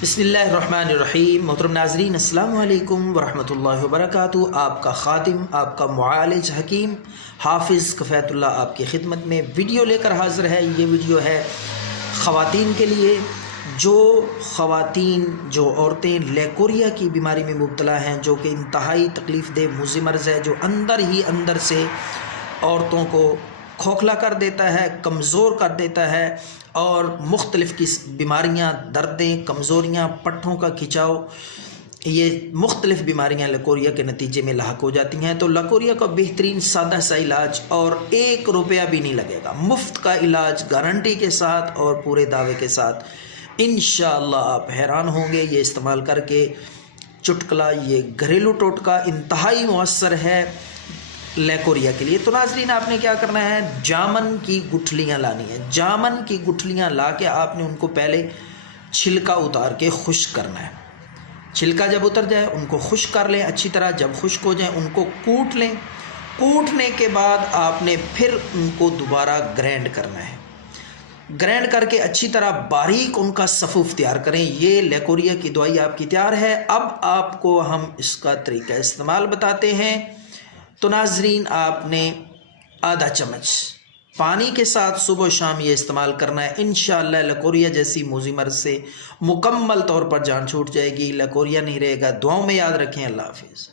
बिस्मिल्लाहिर्रहमानिर्रहीम। मोहतरम नाज़रीन, अस्सलामु अलैकुम वरहमतुल्लाहि वबरकातुहू। आपका ख़ादिम, आपका मुआलिज हकीम हाफिज़ कफ़ायतुल्लाह आपकी खिदमत में वीडियो लेकर हाज़िर है। ये वीडियो है ख़वातीन के लिए। जो औरतें लेकोरिया की बीमारी में मुब्तला हैं, जो कि इंतहाई तकलीफ़ दे मुज़ी मर्ज़ है, जो अंदर ही अंदर से औरतों को खोखला कर देता है, कमज़ोर कर देता है और मुख्तलिफ़ की बीमारियाँ, दर्दें, कमज़ोरियाँ, पट्ठों का खिंचाव, ये मुख्तलिफ़ बीमारियाँ लकोरिया के नतीजे में लाहक हो जाती हैं। तो लकोरिया का बेहतरीन सादा सा इलाज और 1 रुपया भी नहीं लगेगा, मुफ्त का इलाज गारंटी के साथ और पूरे दावे के साथ। इंशाअल्लाह आप हैरान होंगे। ये इस्तेमाल करके चुटकला, ये घरेलू टोटका इंतहाई मुअस्सर है लेकोरिया के लिए। तो नाज़रीन, आपने क्या करना है, जामन की गुठलियाँ लानी है। जामन की गुठलियाँ ला के आपने उनको पहले छिलका उतार के खुश्क करना है। छिलका जब उतर जाए उनको खुश्क कर लें अच्छी तरह। जब खुश्क हो जाए उनको कूट लें। कूटने के बाद आपने फिर उनको दोबारा ग्राइंड करना है। ग्राइंड करके अच्छी तरह बारीक उनका सफ़ूफ़ तैयार करें। ये लेकोरिया की दवाई आपकी तैयार है। अब आपको हम इसका तरीका इस्तेमाल बताते हैं। तो नाज़रीन, आपने आधा चम्मच पानी के साथ सुबह शाम ये इस्तेमाल करना है। इंशाअल्लाह लकोरिया जैसी मुज़ी मर्ज़ से मुकम्मल तौर पर जान छूट जाएगी। लकोरिया नहीं रहेगा। दुआओं में याद रखें। अल्लाह हाफ़िज़।